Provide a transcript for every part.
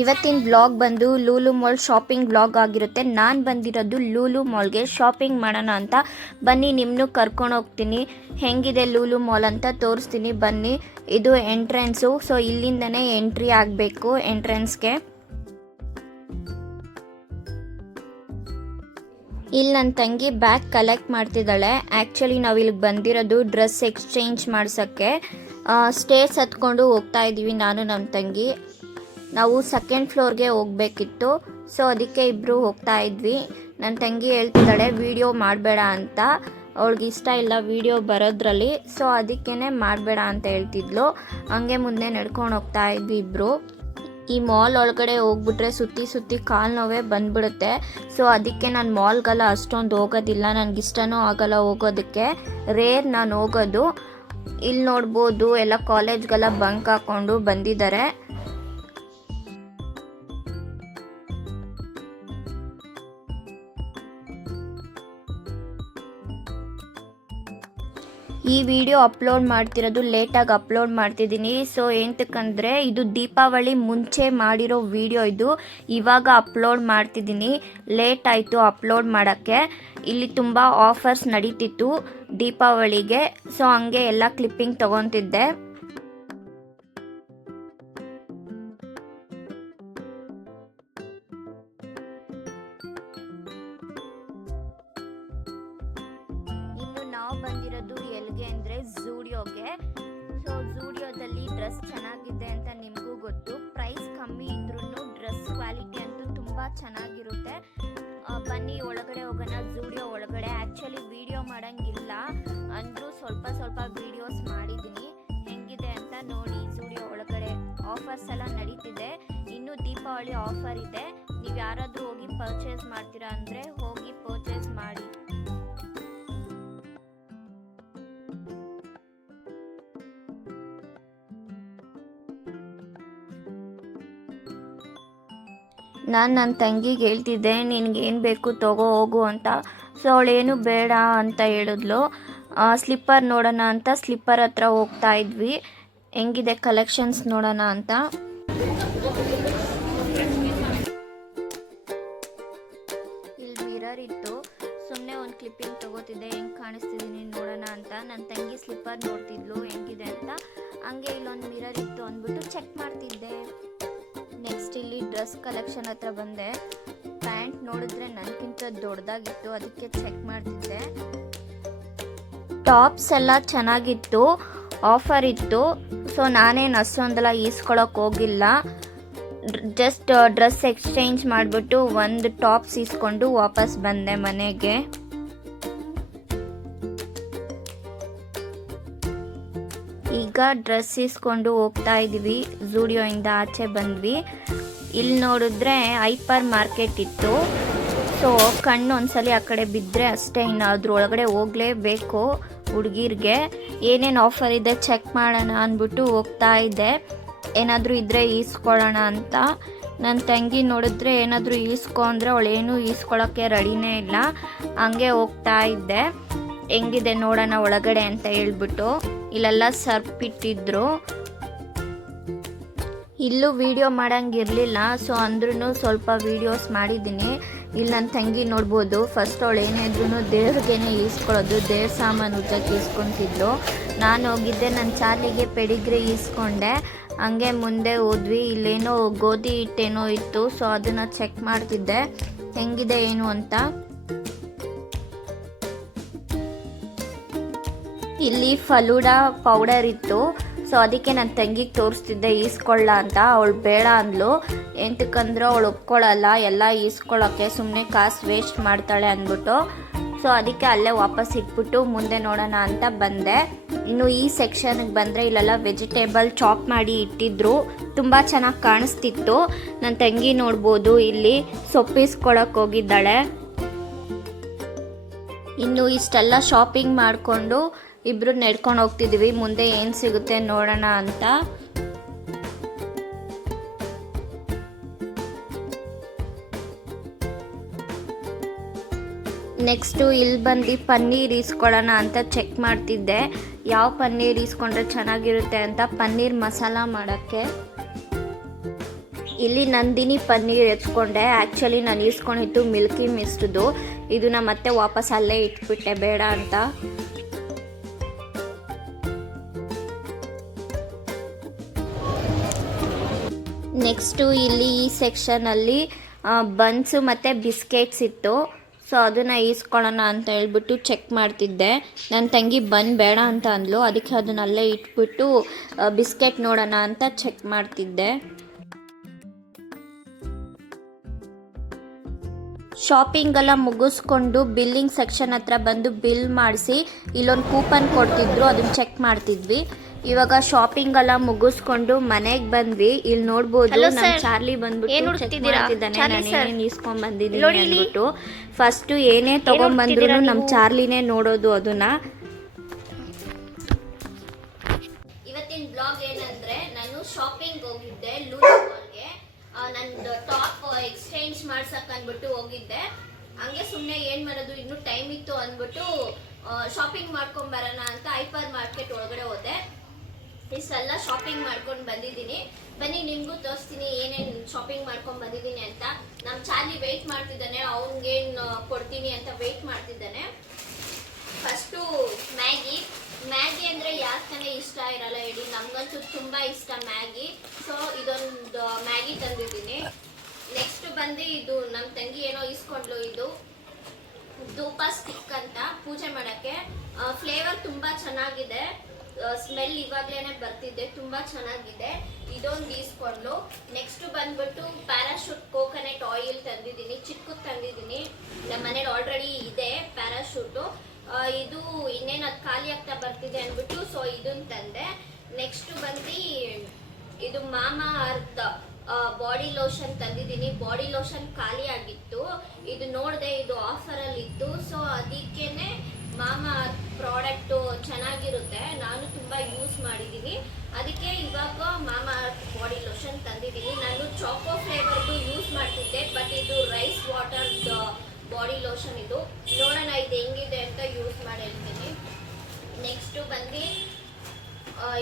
ಇವತ್ತಿನ ಬ್ಲಾಗ್ ಬಂದು Lulu mall shopping blog ಆಗಿರುತ್ತೆ. ನಾನು ಬಂದಿರೋದು ಲೂಲು ಮಾಲ್ಗೆ ಶಾಪಿಂಗ್ ಮಾಡೋಣ ಅಂತ. ಬನ್ನಿ ನಿಮ್ಮನ್ನು ಕರ್ಕೊಂಡು ಹೋಗ್ತೀನಿ, ಹೆಂಗಿದೆ ಲೂಲು ಮಾಲ್ ಅಂತ ತೋರಿಸ್ತೀನಿ ಬನ್ನಿ. ಇದು ಎಂಟ್ರೆನ್ಸು, ಸೊ ಇಲ್ಲಿಂದನೇ ಎಂಟ್ರಿ ಆಗಬೇಕು ಎಂಟ್ರೆನ್ಸ್ಗೆ. ಇಲ್ಲಿ ನನ್ನ ತಂಗಿ ಬ್ಯಾಗ್ ಕಲೆಕ್ಟ್ ಮಾಡ್ತಿದ್ದಾಳೆ. ಆ್ಯಕ್ಚುಲಿ ನಾವು ಇಲ್ಲಿಗೆ ಬಂದಿರೋದು ಡ್ರೆಸ್ ಎಕ್ಸ್ಚೇಂಜ್ ಮಾಡ್ಸೋಕ್ಕೆ. ಸ್ಟೇರ್ಸ್ ಹತ್ಕೊಂಡು ಹೋಗ್ತಾ ಇದ್ದೀವಿ ನಾನು ನಮ್ಮ ತಂಗಿ. ನಾವು ಸೆಕೆಂಡ್ ಫ್ಲೋರ್ಗೆ ಹೋಗಬೇಕಿತ್ತು, ಸೊ ಅದಕ್ಕೆ ಇಬ್ಬರು ಹೋಗ್ತಾ ಇದ್ವಿ. ನನ್ನ ತಂಗಿ ಹೇಳ್ತಿದ್ದಾಳೆ ವಿಡಿಯೋ ಮಾಡಬೇಡ ಅಂತ, ಅವಳಿಗೆ ಇಷ್ಟ ಇಲ್ಲ ವಿಡಿಯೋ ಬರೋದ್ರಲ್ಲಿ, ಸೊ ಅದಕ್ಕೇ ಮಾಡಬೇಡ ಅಂತ ಹೇಳ್ತಿದ್ಲು. ಹಂಗೆ ಮುಂದೆ ನಡ್ಕೊಂಡು ಹೋಗ್ತಾ ಇದ್ವಿ ಇಬ್ಬರು. ಈ ಮಾಲ್ ಒಳಗಡೆ ಹೋಗ್ಬಿಟ್ರೆ ಸುತ್ತಿ ಸುತ್ತಿ ಕಾಲು ನೋವೇ ಬಂದ್ಬಿಡುತ್ತೆ, ಸೊ ಅದಕ್ಕೆ ನಾನು ಮಾಲ್ಗೆಲ್ಲ ಅಷ್ಟೊಂದು ಹೋಗೋದಿಲ್ಲ, ನನಗಿಷ್ಟನೂ ಆಗಲ್ಲ ಹೋಗೋದಕ್ಕೆ. ರೇರ್ ನಾನು ಹೋಗೋದು. ಇಲ್ಲಿ ನೋಡ್ಬೋದು ಎಲ್ಲ ಕಾಲೇಜ್ಗೆಲ್ಲ ಬಂಕ್ ಹಾಕ್ಕೊಂಡು ಬಂದಿದ್ದಾರೆ. ಈ ವಿಡಿಯೋ ಅಪ್ಲೋಡ್ ಮಾಡ್ತಿರೋದು ಲೇಟಾಗಿ ಅಪ್ಲೋಡ್ ಮಾಡ್ತಿದ್ದೀನಿ. ಸೊ ಎಂತಕ್ಕಂದರೆ ಇದು ದೀಪಾವಳಿ ಮುಂಚೆ ಮಾಡಿರೋ ವಿಡಿಯೋ, ಇದು ಇವಾಗ ಅಪ್ಲೋಡ್ ಮಾಡ್ತಿದ್ದೀನಿ. ಲೇಟ್ ಆಯಿತು ಅಪ್ಲೋಡ್ ಮಾಡೋಕ್ಕೆ. ಇಲ್ಲಿ ತುಂಬ ಆಫರ್ಸ್ ನಡೀತಿತ್ತು ದೀಪಾವಳಿಗೆ, ಸೊ ಹಂಗೆ ಎಲ್ಲ ಕ್ಲಿಪ್ಪಿಂಗ್ ತೊಗೊತಿದ್ದೆ. ನಾವು ಬಂದಿರೋದು ಎಲ್ಲಿಗೆ ಅಂದರೆ ಝೂಡಿಯೋಗೆ. ಸೊ ಝೂಡಿಯೋದಲ್ಲಿ ಡ್ರೆಸ್ ಚೆನ್ನಾಗಿದೆ ಅಂತ ನಿಮಗೂ ಗೊತ್ತು. ಪ್ರೈಸ್ ಕಮ್ಮಿ ಇದ್ರೂ ಡ್ರೆಸ್ ಕ್ವಾಲಿಟಿ ಅಂತೂ ತುಂಬ ಚೆನ್ನಾಗಿರುತ್ತೆ. ಬನ್ನಿ ಒಳಗಡೆ ಹೋಗೋಣ ಝೂಡಿಯೋ ಒಳಗಡೆ. ಆ್ಯಕ್ಚುಲಿ ವಿಡಿಯೋ ಮಾಡೋಂಗಿಲ್ಲ ಅಂದರೂ ಸ್ವಲ್ಪ ಸ್ವಲ್ಪ ವೀಡಿಯೋಸ್ ಮಾಡಿದ್ದೀನಿ, ಹೆಂಗಿದೆ ಅಂತ ನೋಡಿ. ಝೂಡಿಯೋ ಒಳಗಡೆ ಆಫರ್ಸ್ ಎಲ್ಲ ನಡೀತಿದೆ, ಇನ್ನೂ ದೀಪಾವಳಿ ಆಫರ್ ಇದೆ. ನೀವು ಯಾರಾದರೂ ಹೋಗಿ ಪರ್ಚೇಸ್ ಮಾಡ್ತೀರಾ ಅಂದರೆ ಹೋಗಿ ಪರ್ಚೇಸ್ ಮಾಡಿ. ನಾನು ನನ್ನ ತಂಗಿಗೆ ಹೇಳ್ತಿದ್ದೆ ನಿನಗೇನು ಬೇಕು ತಗೋ ಹೋಗು ಅಂತ. ಸೊ ಅವಳೇನು ಬೇಡ ಅಂತ ಹೇಳಿದ್ಲು. ಸ್ಲಿಪ್ಪರ್ ನೋಡೋಣ ಅಂತ ಸ್ಲಿಪ್ಪರ್ ಹತ್ರ ಹೋಗ್ತಾ ಇದ್ವಿ, ಹೆಂಗಿದೆ ಕಲೆಕ್ಷನ್ಸ್ ನೋಡೋಣ ಅಂತ. ಇಲ್ಲಿ ಮಿರರ್ ಇತ್ತು, ಸುಮ್ಮನೆ ಒಂದು ಕ್ಲಿಪ್ಪಿಂಗ್ ತಗೋತಿದ್ದೆ ಹೆಂಗೆ ಕಾಣಿಸ್ತಿದ್ದೀನಿ ನೋಡೋಣ ಅಂತ. ನನ್ನ ತಂಗಿ ಸ್ಲಿಪ್ಪರ್ ನೋಡ್ತಿದ್ಲು ಹೆಂಗಿದೆ ಅಂತ. ಹಂಗೆ ಇಲ್ಲೊಂದು ಮಿರರ್ ಇತ್ತು ಅಂದ್ಬಿಟ್ಟು ಚೆಕ್ ಮಾಡ್ತಿದ್ದೆ. ನೆಕ್ಸ್ಟ್ ಇಲ್ಲಿ ಡ್ರೆಸ್ ಕಲೆಕ್ಷನ್ ಹತ್ರ ಬಂದೆ. ಪ್ಯಾಂಟ್ ನೋಡಿದ್ರೆ ನನಗಿಂತ ದೊಡ್ಡದಾಗಿತ್ತು, ಅದಕ್ಕೆ ಚೆಕ್ ಮಾಡ್ತಿದ್ದೆ. ಟಾಪ್ಸ್ ಎಲ್ಲ ಚೆನ್ನಾಗಿತ್ತು, ಆಫರ್ ಇತ್ತು. ಸೊ ನಾನೇನು ಅಷ್ಟೊಂದೆಲ್ಲ ಈಸ್ಕೊಳಕ್ಕೆ ಹೋಗಿಲ್ಲ, ಜಸ್ಟ್ ಡ್ರೆಸ್ ಎಕ್ಸ್ಚೇಂಜ್ ಮಾಡಿಬಿಟ್ಟು ಒಂದು ಟಾಪ್ಸ್ ಈಸ್ಕೊಂಡು ವಾಪಸ್ ಬಂದೆ ಮನೆಗೆ. ಈಗ ಡ್ರೆಸ್ ಇಸ್ಕೊಂಡು ಹೋಗ್ತಾ ಇದ್ವಿ, ಝೂಡಿಯೋಯಿಂದ ಆಚೆ ಬಂದ್ವಿ. ಇಲ್ಲಿ ನೋಡಿದ್ರೆ ಹೈಪರ್ ಮಾರ್ಕೆಟ್ ಇತ್ತು. ಸೊ ಕಣ್ಣು ಒಂದ್ಸಲಿ ಆ ಕಡೆ ಬಿದ್ದರೆ ಅಷ್ಟೇ, ಇನ್ನು ಅದ್ರೊಳಗಡೆ ಹೋಗಲೇಬೇಕು. ಹುಡುಗಿರಿಗೆ ಏನೇನು ಆಫರ್ ಇದೆ ಚೆಕ್ ಮಾಡೋಣ ಅಂದ್ಬಿಟ್ಟು ಹೋಗ್ತಾ ಇದ್ದೆ, ಏನಾದರೂ ಇದ್ದರೆ ಈಸ್ಕೊಳ್ಳೋಣ ಅಂತ. ನನ್ನ ತಂಗಿ ನೋಡಿದ್ರೆ ಏನಾದರೂ ಈಸ್ಕೊ ಅಂದರೆ ಅವಳೇನು ಈಸ್ಕೊಳ್ಳೋಕ್ಕೆ ರೆಡಿನೇ ಇಲ್ಲ. ಹಂಗೆ ಹೋಗ್ತಾ ಇದ್ದೆ, ಹೆಂಗಿದೆ ನೋಡೋಣ ಒಳಗಡೆ ಅಂತ ಹೇಳ್ಬಿಟ್ಟು. ಇಲ್ಲೆಲ್ಲ ಸರ್ಪ್ ಇಟ್ಟಿದ್ರು. ಇಲ್ಲೂ ವಿಡಿಯೋ ಮಾಡೋಂಗಿರಲಿಲ್ಲ, ಸೊ ಅಂದ್ರೂ ಸ್ವಲ್ಪ ವೀಡಿಯೋಸ್ ಮಾಡಿದ್ದೀನಿ. ಇಲ್ಲಿ ನನ್ನ ತಂಗಿ ನೋಡ್ಬೋದು, ಫಸ್ಟ್ ಅವಳು ಏನೇ ಇದ್ರೂ ದೇವ್ರಿಗೇನೆ ಈಸ್ಕೊಳ್ಳೋದು, ದೇವ್ರ ಸಾಮಾನು ಉದ್ದಕ್ಕೆ ಈಸ್ಕೊತಿದ್ಲು. ನಾನು ಹೋಗಿದ್ದೆ ನನ್ನ ಚಾರ್ಲಿಗೆ ಪೆಡಿಗ್ರಿ ಈಸ್ಕೊಂಡೆ. ಹಂಗೆ ಮುಂದೆ ಹೋದ್ವಿ. ಇಲ್ಲೇನೋ ಗೋಧಿ ಹಿಟ್ಟೇನೋ ಇತ್ತು, ಸೊ ಅದನ್ನು ಚೆಕ್ ಮಾಡ್ತಿದ್ದೆ ಹೆಂಗಿದೆ ಏನು ಅಂತ. ಇಲ್ಲಿ ಫಲೂಡಾ ಪೌಡರ್ ಇತ್ತು, ಸೊ ಅದಕ್ಕೆ ನನ್ನ ತಂಗಿಗೆ ತೋರಿಸ್ತಿದ್ದೆ ಈಸ್ಕೊಳ್ಳ ಅಂತ. ಅವಳು ಬೇಡ ಅಂದ್ಲು, ಎಂತಕ್ಕಂದ್ರೆ ಅವಳು ಒಪ್ಕೊಳ್ಳಲ್ಲ ಎಲ್ಲ ಈಸ್ಕೊಳ್ಳೋಕ್ಕೆ, ಸುಮ್ಮನೆ ಕಾಸು ವೇಸ್ಟ್ ಮಾಡ್ತಾಳೆ ಅಂದ್ಬಿಟ್ಟು. ಸೊ ಅದಕ್ಕೆ ಅಲ್ಲೇ ವಾಪಸ್ ಇಟ್ಬಿಟ್ಟು ಮುಂದೆ ನೋಡೋಣ ಅಂತ ಬಂದೆ. ಇನ್ನು ಈ ಸೆಕ್ಷನ್ಗೆ ಬಂದರೆ ಇಲ್ಲೆಲ್ಲ ವೆಜಿಟೇಬಲ್ ಚಾಪ್ ಮಾಡಿ ಇಟ್ಟಿದ್ರು, ತುಂಬ ಚೆನ್ನಾಗಿ ಕಾಣಿಸ್ತಿತ್ತು. ನನ್ನ ತಂಗಿ ನೋಡ್ಬೋದು ಇಲ್ಲಿ ಸೊಪ್ಪಿಸ್ಕೊಳ್ಳೋಕೆ ಹೋಗಿದ್ದಾಳೆ. ಇನ್ನು ಇಷ್ಟೆಲ್ಲ ಶಾಪಿಂಗ್ ಮಾಡಿಕೊಂಡು ಇಬ್ಬರು ನಡ್ಕೊಂಡು ಹೋಗ್ತಿದ್ದೀವಿ, ಮುಂದೆ ಏನು ಸಿಗುತ್ತೆ ನೋಡೋಣ ಅಂತ. ನೆಕ್ಸ್ಟು ಇಲ್ಲಿ ಬಂದು ಪನ್ನೀರ್ ಈಸ್ಕೊಳ್ಳೋಣ ಅಂತ ಚೆಕ್ ಮಾಡ್ತಿದ್ದೆ, ಯಾವ ಪನ್ನೀರ್ ಈಸ್ಕೊಂಡ್ರೆ ಚೆನ್ನಾಗಿರುತ್ತೆ ಅಂತ. ಪನ್ನೀರ್ ಮಸಾಲ ಮಾಡೋಕ್ಕೆ ಇಲ್ಲಿ ನಂದಿನಿ ಪನ್ನೀರ್ ಎತ್ಕೊಂಡೆ. ಆ್ಯಕ್ಚುಲಿ ನಾನು ಇಸ್ಕೊಂಡಿದ್ದು ಮಿಲ್ಕಿ ಮಿಸ್ಟ್ದು. ಇದು ನಮ್ಮ ಮತ್ತೆ ವಾಪಸ್ ಅಲ್ಲೇ ಇಟ್ಬಿಟ್ಟೆ ಬೇಡ ಅಂತ. ನೆಕ್ಸ್ಟು ಇಲ್ಲಿ ಈ ಸೆಕ್ಷನಲ್ಲಿ ಬನ್ಸು ಮತ್ತು ಬಿಸ್ಕೆಟ್ಸ್ ಇತ್ತು. ಸೊ ಅದನ್ನು ಈಸ್ಕೊಳ್ಳೋಣ ಅಂತ ಹೇಳ್ಬಿಟ್ಟು ಚೆಕ್ ಮಾಡ್ತಿದ್ದೆ. ನನ್ನ ತಂಗಿ ಬನ್ ಬೇಡ ಅಂತ ಅಂದ್ಲು, ಅದಕ್ಕೆ ಅದನ್ನಲ್ಲೇ ಇಟ್ಬಿಟ್ಟು ಬಿಸ್ಕೆಟ್ ನೋಡೋಣ ಅಂತ ಚೆಕ್ ಮಾಡ್ತಿದ್ದೆ. ಶಾಪಿಂಗ್ ಎಲ್ಲ ಮುಗಿಸ್ಕೊಂಡು ಬಿಲ್ಲಿಂಗ್ ಸೆಕ್ಷನ್ ಹತ್ರ ಬಂದು ಬಿಲ್ ಮಾಡಿಸಿ ಇಲ್ಲೊಂದು ಕೂಪನ್ ಕೊಡ್ತಿದ್ರು, ಅದನ್ನ ಚೆಕ್ ಮಾಡ್ತಿದ್ವಿ. ಇವಾಗ ಶಾಪಿಂಗ್ ಎಲ್ಲ ಮುಗಿಸ್ಕೊಂಡು ಮನೆಗೆ ಬಂದ್ವಿ. ಇಲ್ಲಿ ನೋಡ್ಬೋದು ನಮ್ಮ ಚಾರ್ಲಿ ಬಂದ್ಬಿಟ್ಟು ಚೆಕ್ ಮಾಡ್ತಿದ್ದಾನೆ ನಾನು ಏನೇನು ಇಸ್ಕೊಂಡ್ ಬಂದಿದ್ದೀನಿ ಅಂದ್ಬಿಟ್ಟು. ಫಸ್ಟು ಏನೇ ತಗೊಂಡ್ಬಂದ್ರು ನಮ್ಮ ಚಾರ್ಲಿನೇ ನೋಡೋದು ಅದನ್ನ. ಇವತ್ತಿನ ಬ್ಲಾಗ್ ಏನಂದ್ರೆ, ನಾನು ಶಾಪಿಂಗ್ ಹೋಗಿದ್ದೆ ಲೂಲುಮಾಲ್ಗೆ. ನಂದು ಟಾಪ್ ಎಕ್ಸ್ಚೇಂಜ್ ಮಾಡ್ಸಕ್ ಅಂದ್ಬಿಟ್ಟು ಹೋಗಿದ್ದೆ. ಹಂಗೆ ಸುಮ್ಮನೆ ಏನ್ ಮಾಡೋದು, ಇನ್ನು ಟೈಮ್ ಇತ್ತು ಅಂದ್ಬಿಟ್ಟು ಶಾಪಿಂಗ್ ಮಾಡ್ಕೊಂಡ್ ಬರೋಣ ಅಂತ ಹೈಪರ್ ಮಾರ್ಕೆಟ್ ಒಳಗಡೆ ಹೋದೆ. ಇಷ್ಟೆಲ್ಲ ಶಾಪಿಂಗ್ ಮಾಡ್ಕೊಂಡು ಬಂದಿದ್ದೀನಿ. ಬನ್ನಿ ನಿಮ್ಗೂ ತೋರಿಸ್ತೀನಿ ಏನೇನು ಶಾಪಿಂಗ್ ಮಾಡ್ಕೊಂಡು ಬಂದಿದ್ದೀನಿ ಅಂತ. ನಮ್ಮ ಚಾರ್ಲಿ ವೆಯ್ಟ್ ಮಾಡ್ತಿದ್ದಾನೆ, ಅವ್ನಿಗೇನು ಕೊಡ್ತೀನಿ ಅಂತ ವೆಯ್ಟ್ ಮಾಡ್ತಿದ್ದಾನೆ. ಫಸ್ಟು ಮ್ಯಾಗಿ ಅಂದರೆ ಯಾರು ತಾನೇ ಇಷ್ಟ ಇರಲ್ಲ ಹೇಳಿ, ನಮಗಂತೂ ತುಂಬ ಇಷ್ಟ ಮ್ಯಾಗಿ. ಸೊ ಇದೊಂದು ಮ್ಯಾಗಿ ತಂದಿದ್ದೀನಿ. ನೆಕ್ಸ್ಟ್ ಬಂದು ಇದು ನಮ್ಮ ತಂಗಿ ಏನೋ ಇಸ್ಕೊಂಡ್ಲು, ಇದು ಧೂಪ ಸ್ಟಿಕ್ ಅಂತ ಪೂಜೆ ಮಾಡೋಕ್ಕೆ. ಫ್ಲೇವರ್ ತುಂಬ ಚೆನ್ನಾಗಿದೆ, ಸ್ಮೆಲ್ ಇವಾಗ್ಲೇನೆ ಬರ್ತಿದೆ, ತುಂಬಾ ಚೆನ್ನಾಗಿದೆ. ಇದೊಂದು ಈಸ್ಕೊಂಡ್ಲು. ನೆಕ್ಸ್ಟ್ ಬಂದ್ಬಿಟ್ಟು ಪ್ಯಾರಾಶೂಟ್ ಕೋಕೋನಟ್ ಆಯಿಲ್ ತಂದಿದ್ದೀನಿ, ಚಿಕ್ಕದು ತಂದಿದ್ದೀನಿ. ನಮ್ಮ ಮನೇಲಿ ಆಲ್ರೆಡಿ ಇದೆ ಪ್ಯಾರಾಶೂಟು. ಇದು ಇನ್ನೇನು ಅದು ಖಾಲಿ ಆಗ್ತಾ ಬರ್ತಿದೆ ಅಂದ್ಬಿಟ್ಟು ಸೊ ಇದನ್ನ ತಂದೆ. ನೆಕ್ಸ್ಟ್ ಬಂದು ಇದು ಮಾಮಾ ಅರ್ತ್ ಬಾಡಿ ಲೋಷನ್ ತಂದಿದ್ದೀನಿ. ಬಾಡಿ ಲೋಷನ್ ಖಾಲಿ ಆಗಿತ್ತು, ಇದು ನೋಡಿದೆ, ಇದು ಆಫರಲ್ಲಿ ಇತ್ತು. ಸೊ ಅದಕ್ಕೇನೆ ಮಾಮಾ ಅರ್ತ್ ಪ್ರಾಡಕ್ಟು ಚೆನ್ನಾಗಿರುತ್ತೆ, ನಾನು ತುಂಬ ಯೂಸ್ ಮಾಡಿದ್ದೀನಿ, ಅದಕ್ಕೆ ಇವಾಗ ಮಾಮಾ ಅರ್ತ್ ಬಾಡಿ ಲೋಷನ್ ತಂದಿದ್ದೀನಿ. ನಾನು ಚಾಕೋ ಫ್ಲೇವರ್ದು ಯೂಸ್ ಮಾಡ್ತಿದ್ದೆ, ಬಟ್ ಇದು ರೈಸ್ ವಾಟರ್ದು ಬಾಡಿ ಲೋಷನ್. ಇದು ನೋಡೋಣ ಇದು ಹೆಂಗಿದೆ ಅಂತ ಯೂಸ್ ಮಾಡಿ ಹೇಳ್ತೀನಿ. ನೆಕ್ಸ್ಟು ಬಂದು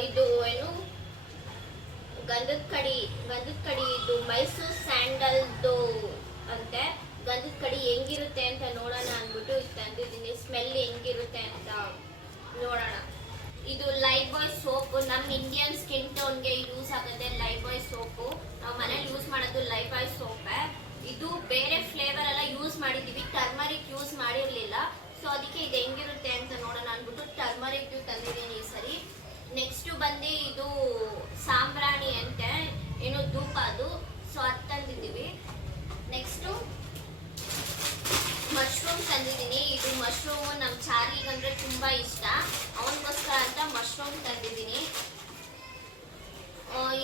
ಇದು ಏನು ಗಂಧದ ಕಡಿ ಇದು ಮೈಸೂರು ಸ್ಯಾಂಡಲ್ದು ಅಂತೆ. ಗಂಧದ ಕಡಿ ಹೆಂಗಿರುತ್ತೆ ಅಂತ ನೋಡೋಣ ಅಂದ್ಬಿಟ್ಟು ಇದು ತಂದಿದ್ದೀನಿ. ಸ್ಮೆಲ್ ಹೆಂಗಿರುತ್ತೆ ಅಂತ ನೋಡೋಣ. ಇದು ಲೈಫ್ ಬಾಯ್ ಸೋಪು, ನಮ್ಮ ಇಂಡಿಯನ್ ಸ್ಕಿನ್ ಟೋನ್ಗೆ ಯೂಸ್ ಆಗುತ್ತೆ ಲೈಫ್ ಬಾಯ್ ಸೋಪು. ನಾವು ಮನೇಲಿ ಯೂಸ್ ಮಾಡೋದು ಲೈಫ್ ಬಾಯ್ ಸೋಪೇ. ಇದು ಬೇರೆ ಫ್ಲೇವರ್ ಎಲ್ಲ ಯೂಸ್ ಮಾಡಿದ್ದೀವಿ, ಟರ್ಮರಿಕ್ ಯೂಸ್ ಮಾಡಿರಲಿಲ್ಲ. ಸೊ ಅದಕ್ಕೆ ಇದು ಹೆಂಗಿರುತ್ತೆ ಅಂತ ನೋಡೋಣ ಅಂದ್ಬಿಟ್ಟು ಟರ್ಮರಿಕ್ ತಂದಿದ್ದೀನಿ ಈ ಸರಿ. ನೆಕ್ಸ್ಟು ಬಂದು ಇದು ಸಾಂಬ್ರಾಣಿ ಅಂತೆ, ಏನು ಧೂಪ ಅದು. ಸೊ ಅದು ತಂದಿದ್ದೀವಿ. ನೆಕ್ಸ್ಟು ಮಶ್ರೂಮ್ ತಂದಿದ್ದೀನಿ. ಇದು ಮಶ್ರೂಮು ನಮ್ಮ ಚಾರ್ಲಿಗಂದ್ರೆ ತುಂಬ ಇಷ್ಟ, ಅವನಿಗೋಸ್ಕರ ಅಂತ ಮಶ್ರೂಮ್ ತಂದಿದ್ದೀನಿ.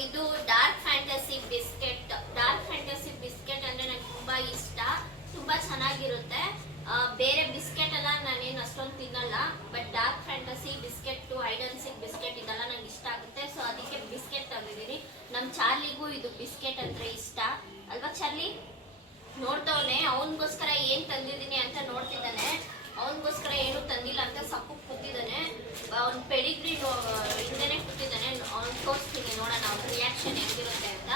ಇದು ಡಾರ್ಕ್ ಫ್ಯಾಂಟಸಿ ಬಿಸ್ಕೆಟ್ ಅಂದರೆ ನನಗೆ ತುಂಬ ಇಷ್ಟ, ತುಂಬ ಚೆನ್ನಾಗಿರುತ್ತೆ. ಬೇರೆ ಬಿಸ್ಕೆಟ್ ಎಲ್ಲ ನಾನೇನು ಅಷ್ಟೊಂದು ತಿನ್ನಲ್ಲ, but dark fantasy biscuit, hide and seek biscuit ಇದೆಲ್ಲ ನಂಗೆ ಇಷ್ಟ ಆಗುತ್ತೆ. ಸೊ ಅದಕ್ಕೆ ಬಿಸ್ಕೆಟ್ ತಂದಿದ್ದೀನಿ. ನಮ್ಮ ಚಾರ್ಲಿಗೂ ಇದು ಬಿಸ್ಕೆಟ್ ಅಂದರೆ ಇಷ್ಟ ಅಲ್ವಾ ಚಾರ್ಲಿ? ನೋಡ್ತವನೆ, ಅವನಿಗೋಸ್ಕರ ಏನು ತಂದಿದ್ದೀನಿ ಅಂತ ನೋಡ್ತಿದ್ದಾನೆ. ಅವನಿಗೋಸ್ಕರ ಏನು ತಂದಿಲ್ಲ ಅಂತ ಸಪ್ಪು ಕೂತಿದ್ದಾನೆ. ಅವ್ನ ಪೆಡಿಗ್ರಿ ಹಿಂದೆನೆ ಕೂತಿದ್ದಾನೆ. ಅವ್ನು ತೋರಿಸ್ತೀನಿ, ನೋಡೋಣ ಅವ್ನ ರಿಯಾಕ್ಷನ್ ಹೆಂಗಿರುತ್ತೆ ಅಂತ.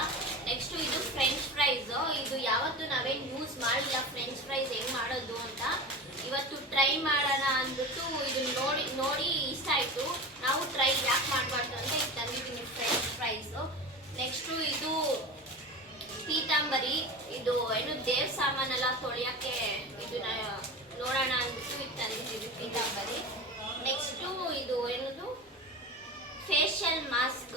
ನೆಕ್ಸ್ಟು ಇದು ಫ್ರೆಂಚ್ ಫ್ರೈಸ್. ಇದು ಯಾವತ್ತೂ ನಾವೇನು ಯೂಸ್ ಮಾಡಿಲ್ಲ ಫ್ರೆಂಚ್ ಫ್ರೈಸ್ ಹೆಂಗೆ ಮಾಡೋದು ಅಂತ. ಇವತ್ತು ಟ್ರೈ ಮಾಡೋಣ ಅಂದ್ಬಿಟ್ಟು ಇದು ನೋಡಿ ಇಷ್ಟ ಆಯಿತು. ನಾವು ಟ್ರೈ ಯಾಕೆ ಮಾಡಬಾರ್ದು ಅಂತ ಇದು ತಂದಿದ್ದೀನಿ ಫ್ರೆಂಚ್ ಫ್ರೈಸು. ನೆಕ್ಸ್ಟು ಇದು ಪೀತಾಂಬರಿ, ಇದು ಏನು ದೇವ್ರ ಸಾಮಾನೆಲ್ಲ ತೊಳೆಯೋಕ್ಕೆ ಇದನ್ನ ನೋಡೋಣ ಅಂದ್ಬಿಟ್ಟು ಇದು ತಂದಿದ್ದೀವಿ ಪೀತಾಂಬರಿ. ನೆಕ್ಸ್ಟು ಇದು ಏನದು ಫೇಶಿಯಲ್ ಮಾಸ್ಕ್.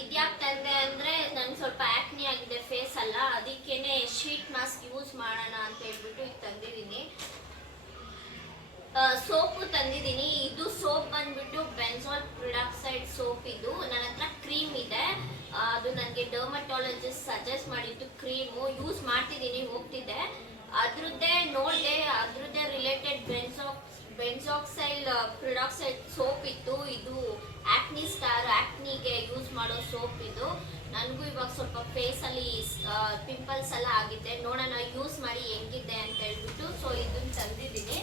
ಇದ್ಯಾಕೆ ತಂದೆ ಅಂದರೆ ನನಗೆ ಸ್ವಲ್ಪ ಆ್ಯಕ್ನಿ ಆಗಿದೆ ಫೇಸ್ ಅಲ್ಲ, ಅದಕ್ಕೇನೆ ಶೀಟ್ ಮಾಸ್ಕ್ ಯೂಸ್ ಮಾಡೋಣ ಅಂತ ಹೇಳ್ಬಿಟ್ಟು ಇದು ತಂದಿದ್ದೀನಿ. ಸೋಪು ತಂದಿದ್ದೀನಿ. ಇದು ಸೋಪ್ ಬಂದ್ಬಿಟ್ಟು ಬೆನ್ಸಾಲ್ ಪ್ರೊಡಕ್ಸೈಡ್ ಸೋಪ್. ಇದು ನನ್ನ ಹತ್ರ ಕ್ರೀಮ್ ಇದೆ, ಅದು ನನಗೆ ಡರ್ಮಟಾಲಜಿಸ್ಟ್ ಸಜೆಸ್ಟ್ ಮಾಡಿದ್ದು ಕ್ರೀಮು. ಯೂಸ್ ಮಾಡ್ತಿದ್ದೀನಿ, ಹೋಗ್ತಿದ್ದೆ, ಅದ್ರದ್ದೇ ನೋಡಿದೆ, ಅದ್ರದ್ದೇ ರಿಲೇಟೆಡ್ ಬೆನ್ಸಾಕ್ಸೈಲ್ ಪ್ರೊಡಕ್ಸೈಡ್ ಸೋಪ್ ಇತ್ತು. ಇದು ಆ್ಯಕ್ನಿಗೆ ಯೂಸ್ ಮಾಡೋ ಸೋಪ್ ಇದು. ನನಗೂ ಇವಾಗ ಸ್ವಲ್ಪ ಫೇಸಲ್ಲಿ ಪಿಂಪಲ್ಸ್ ಎಲ್ಲ ಆಗಿದೆ, ನೋಡೋಣ ಯೂಸ್ ಮಾಡಿ ಹೆಂಗಿದೆ ಅಂತ ಹೇಳ್ಬಿಟ್ಟು ಸೊ ಇದನ್ನು ತಂದಿದ್ದೀನಿ.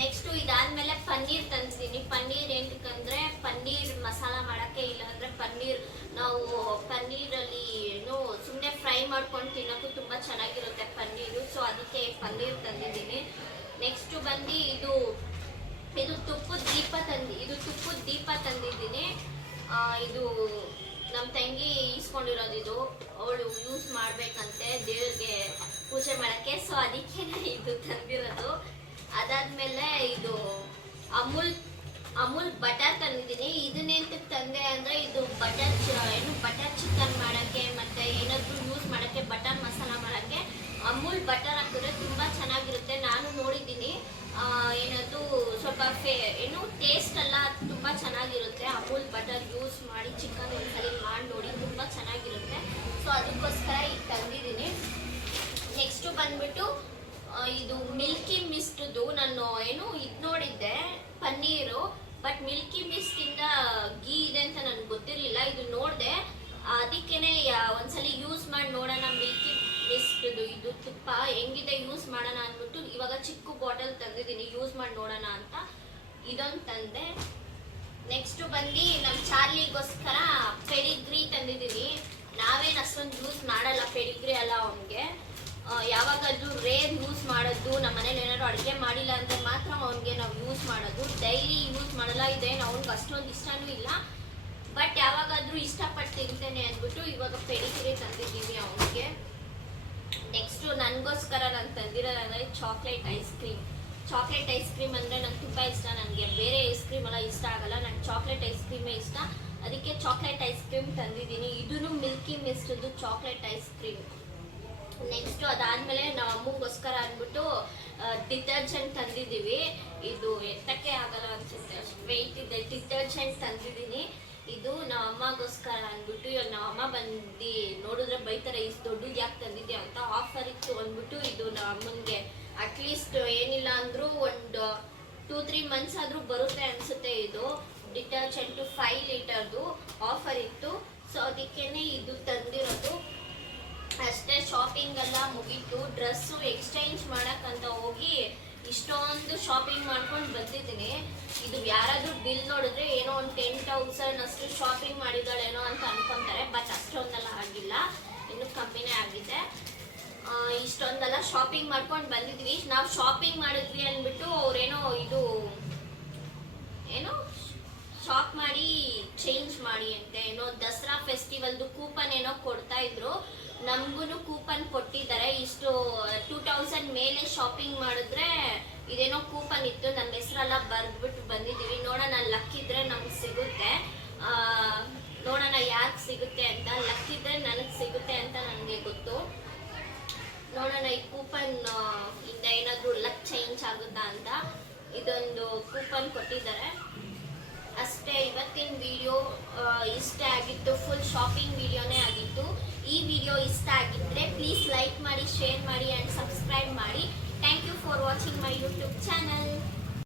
ನೆಕ್ಸ್ಟು ಇದಾದಮೇಲೆ ಪನ್ನೀರ್ ತಂದಿದ್ದೀನಿ. ಪನ್ನೀರ್ ಏನಕ್ಕಂದರೆ ಪನ್ನೀರ್ ಮಸಾಲ ಮಾಡೋಕ್ಕೆ, ಇಲ್ಲಾಂದರೆ ಪನ್ನೀರ್ ನಾವು ಪನ್ನೀರಲ್ಲಿ ಸುಮ್ಮನೆ ಫ್ರೈ ಮಾಡ್ಕೊಂಡು ತಿನ್ನೋಕ್ಕೂ ತುಂಬ ಚೆನ್ನಾಗಿರುತ್ತೆ ಪನ್ನೀರು. ಸೊ ಅದಕ್ಕೆ ಪನ್ನೀರ್ ತಂದಿದ್ದೀನಿ. ನೆಕ್ಸ್ಟು ಬಂದು ಇದು ತುಪ್ಪದ ದೀಪ ತಂದಿದ್ದೀನಿ. ಇದು ನಮ್ಮ ತಂಗಿ ಇಸ್ಕೊಂಡಿರೋದು. ಇದು ಅವಳು ಯೂಸ್ ಮಾಡ್ಬೇಕಂತೆ ದೇವ್ರಿಗೆ ಪೂಜೆ ಮಾಡೋಕ್ಕೆ. ಸೊ ಅದಕ್ಕೆ ಇದು ತಂದಿರೋದು. ಅದಾದ್ಮೇಲೆ ಇದು ಅಮೂಲ್ ಬಟರ್ ತಂದಿದ್ದೀನಿ. ಇದನ್ನೆಂತಕ್ಕೆ ತಂದೆ ಅಂದರೆ ಇದು ಬಟರ್ ಚಿಕನ್ ಮಾಡೋಕ್ಕೆ ಮತ್ತು ಏನಾದರೂ ಯೂಸ್ ಮಾಡೋಕ್ಕೆ, ಬಟರ್ ಮಸಾಲ ಮಾಡೋಕ್ಕೆ ಅಮೂಲ್ ಬಟರ್ ಹಾಕಿದ್ರೆ ತುಂಬ ಚೆನ್ನಾಗಿರುತ್ತೆ. ನಾನು ನೋಡಿದ್ದೀನಿ. ಏನದು ಸ್ವಲ್ಪ ಟೇಸ್ಟ್ ಎಲ್ಲ ತುಂಬ ಚೆನ್ನಾಗಿರುತ್ತೆ. ಅಮೂಲ್ ಬಟರ್ ಯೂಸ್ ಮಾಡಿ ಚಿಕನ್ ಒಂದ್ಸಲಿ ಮಾಡಿ ನೋಡಿ, ತುಂಬ ಚೆನ್ನಾಗಿರುತ್ತೆ. ಸೊ ಅದಕ್ಕೋಸ್ಕರ ಇದು ತಂದಿದ್ದೀನಿ. ನೆಕ್ಸ್ಟು ಬಂದ್ಬಿಟ್ಟು ಇದು ಮಿಲ್ಕಿ ಮಿಸ್ಟ್ದು ನಾನು ಇದು ನೋಡಿದ್ದೆ ಪನ್ನೀರು, ಬಟ್ ಮಿಲ್ಕಿ ಮಿಸ್ಟಿಂದ ಗೀ ಇದೆ ಅಂತ ನನಗೆ ಗೊತ್ತಿರಲಿಲ್ಲ. ಇದು ನೋಡಿದೆ, ಅದಕ್ಕೇನೆ ಒಂದ್ಸಲಿ ಯೂಸ್ ಮಾಡಿ ನೋಡೋಣ ಮಿಲ್ಕಿ ಮಿಸ್ಟ್ದು ಇದು ತುಪ್ಪ ಹೆಂಗಿದೆ ಯೂಸ್ ಮಾಡೋಣ ಅಂದ್ಬಿಟ್ಟು ಇವಾಗ ಚಿಕ್ಕ ಬಾಟಲ್ ತಂದಿದ್ದೀನಿ, ಯೂಸ್ ಮಾಡಿ ನೋಡೋಣ ಅಂತ ಇದೊಂದು ತಂದೆ. ನೆಕ್ಸ್ಟ್ ಬಂದು ನಮ್ಮ ಚಾರ್ಲಿಗೋಸ್ಕರ ಪೆಡಿಗ್ರಿ ತಂದಿದ್ದೀನಿ. ನಾವೇನು ಅಷ್ಟೊಂದು ಯೂಸ್ ಮಾಡಲ್ಲ ಪೆಡಿಗ್ರಿ ಎಲ್ಲ. ಅವನಿಗೆ ಯಾವಾಗಾದ್ರೂ ರೇರ್ ಯೂಸ್ ಮಾಡೋದು, ನಮ್ಮ ಮನೇಲಿ ಏನಾದ್ರು ಅಡುಗೆ ಮಾಡಿಲ್ಲ ಅಂದರೆ ಮಾತ್ರ ಅವನಿಗೆ ನಾವು ಯೂಸ್ ಮಾಡೋದು. ಡೈಲಿ ಯೂಸ್ ಮಾಡಲ್ಲ. ಇದೇನು ಅವ್ನಿಗೆ ಅಷ್ಟೊಂದು ಇಷ್ಟನೂ ಇಲ್ಲ, ಬಟ್ ಯಾವಾಗಾದ್ರೂ ಇಷ್ಟಪಟ್ಟು ತಿಂತೇನೆ ಅಂದ್ಬಿಟ್ಟು ಇವಾಗ ಪೆಡಿಗ್ರಿ ತಂದಿದ್ದೀವಿ ಅವನಿಗೆ. ನೆಕ್ಸ್ಟು ನನಗೋಸ್ಕರ ನಾನು ತಂದಿರೋದಂದರೆ ಚಾಕ್ಲೇಟ್ ಐಸ್ ಕ್ರೀಮ್ ಅಂದರೆ ನಂಗೆ ತುಂಬ ಇಷ್ಟ. ನನಗೆ ಬೇರೆ ಐಸ್ ಕ್ರೀಮ್ ಎಲ್ಲ ಇಷ್ಟ ಆಗಲ್ಲ, ನಂಗೆ ಚಾಕ್ಲೇಟ್ ಐಸ್ ಕ್ರೀಮೇ ಇಷ್ಟ. ಅದಕ್ಕೆ ಚಾಕ್ಲೇಟ್ ಐಸ್ ಕ್ರೀಮ್ ತಂದಿದ್ದೀನಿ. ಇದೂ ಮಿಲ್ಕಿ ಮಿಸ್ಟ್ದು ಚಾಕ್ಲೇಟ್ ಐಸ್ ಕ್ರೀಮ್. ನೆಕ್ಸ್ಟು ಅದಾದಮೇಲೆ ನಾವು ಅಮ್ಮಗೋಸ್ಕರ ಅಂದ್ಬಿಟ್ಟು ಡಿಟರ್ಜೆಂಟ್ ತಂದಿದ್ದೀವಿ. ಇದು ಎತ್ತಕ್ಕೆ ಆಗಲ್ಲ ಅನ್ಸುತ್ತೆ, ಅಷ್ಟು ವೆಯ್ಟ್ ಇದೆ. ಡಿಟರ್ಜೆಂಟ್ ತಂದಿದ್ದೀನಿ. ಇದು ನಮ್ಮ ಅಮ್ಮಗೋಸ್ಕರ ಅಂದ್ಬಿಟ್ಟು ಇವಾಗ ನಮ್ಮ ಅಮ್ಮ ಬಂದು ನೋಡಿದ್ರೆ ಬೈತಾರೆ, ಇಷ್ಟು ದೊಡ್ಡದು ಯಾಕೆ ತಂದಿದ್ದೆ ಅಂತ. ಆಫರ್ ಇತ್ತು ಅಂದ್ಬಿಟ್ಟು ಇದು ನಮ್ಮ ಅಮ್ಮನಿಗೆ ಅಟ್ಲೀಸ್ಟ್ ಏನಿಲ್ಲ ಅಂದರೂ ಒಂದು 2-3 ಮಂತ್ಸ್ ಆದರೂ ಬರುತ್ತೆ ಅನಿಸುತ್ತೆ. ಇದು ಡಿಟರ್ಜೆಂಟು 5 ಲೀಟರ್ದು ಆಫರ್ ಇತ್ತು. ಸೊ ಅದಕ್ಕೇನೆ ಇದು ತಂದಿರೋದು. ಅಷ್ಟೇ, ಶಾಪಿಂಗ್ ಎಲ್ಲ ಮುಗೀತು. ಡ್ರೆಸ್ಸು ಎಕ್ಸ್ಚೇಂಜ್ ಮಾಡೋಕ್ಕಂತ ಹೋಗಿ ಇಷ್ಟೊಂದು ಶಾಪಿಂಗ್ ಮಾಡ್ಕೊಂಡು ಬಂದಿದ್ದೀನಿ. ಇದು ಯಾರಾದರೂ ಬಿಲ್ ನೋಡಿದ್ರೆ ಏನೋ ಒಂದು 10,000 ಅಷ್ಟು ಶಾಪಿಂಗ್ ಮಾಡಿದ್ದಾಳೇನೋ ಅಂತ ಅನ್ಕೊತಾರೆ, ಬಟ್ ಅಷ್ಟೊಂದೆಲ್ಲ ಆಗಿಲ್ಲ, ಇನ್ನೂ ಕಮ್ಮಿನೇ ಆಗಿದೆ. ಇಷ್ಟೊಂದೆಲ್ಲ ಶಾಪಿಂಗ್ ಮಾಡ್ಕೊಂಡು ಬಂದಿದ್ವಿ. ನಾವು ಶಾಪಿಂಗ್ ಮಾಡಿದ್ವಿ ಅಂದ್ಬಿಟ್ಟು ಅವರೇನೋ ಶಾಪ್ ಮಾಡಿ ಚೇಂಜ್ ಮಾಡಿ ಅಂತ ಏನೋ ದಸರಾ ಫೆಸ್ಟಿವಲ್ದು ಕೂಪನ್ ಏನೋ ಕೊಡ್ತಾ ಇದ್ರು. ನಮಗೂ ಕೂಪನ್ ಕೊಟ್ಟಿದ್ದಾರೆ. ಇಷ್ಟು 2000 ಮೇಲೆ ಶಾಪಿಂಗ್ ಮಾಡಿದ್ರೆ ಇದೇನೋ ಕೂಪನ್ ಇತ್ತು. ನನ್ನ ಹೆಸರೆಲ್ಲ ಬರೆದ್ಬಿಟ್ಟು ಬಂದಿದ್ದೀವಿ. ನೋಡೋಣ, ಲಕ್ಕಿದ್ರೆ ನಮ್ಗೆ ಸಿಗುತ್ತೆ. ನೋಡೋಣ ಯಾಕೆ ಸಿಗುತ್ತೆ ಅಂತ. ಲಕ್ಕಿದ್ರೆ ನನಗೆ ಸಿಗುತ್ತೆ ಅಂತ ನನಗೆ ಗೊತ್ತು. ನೋಡೋಣ ಈ ಕೂಪನ್ ಇಂದ ಏನಾದರೂ ಲಕ್ ಚೇಂಜ್ ಆಗುತ್ತಾ ಅಂತ. ಇದೊಂದು ಕೂಪನ್ ಕೊಟ್ಟಿದ್ದಾರೆ ಅಷ್ಟೇ. ಇವತ್ತಿನ ವಿಡಿಯೋ ಇಷ್ಟ ಆಗಿತ್ತು, ಫುಲ್ ಶಾಪಿಂಗ್ ವಿಡಿಯೋನೇ ಆಗಿತ್ತು. ಈ ವಿಡಿಯೋ ಇಷ್ಟ ಆಗಿದ್ದರೆ ಪ್ಲೀಸ್ ಲೈಕ್ ಮಾಡಿ, ಶೇರ್ ಮಾಡಿ ಆ್ಯಂಡ್ ಸಬ್ಸ್ಕ್ರೈಬ್ ಮಾಡಿ. Thank you for watching my YouTube channel.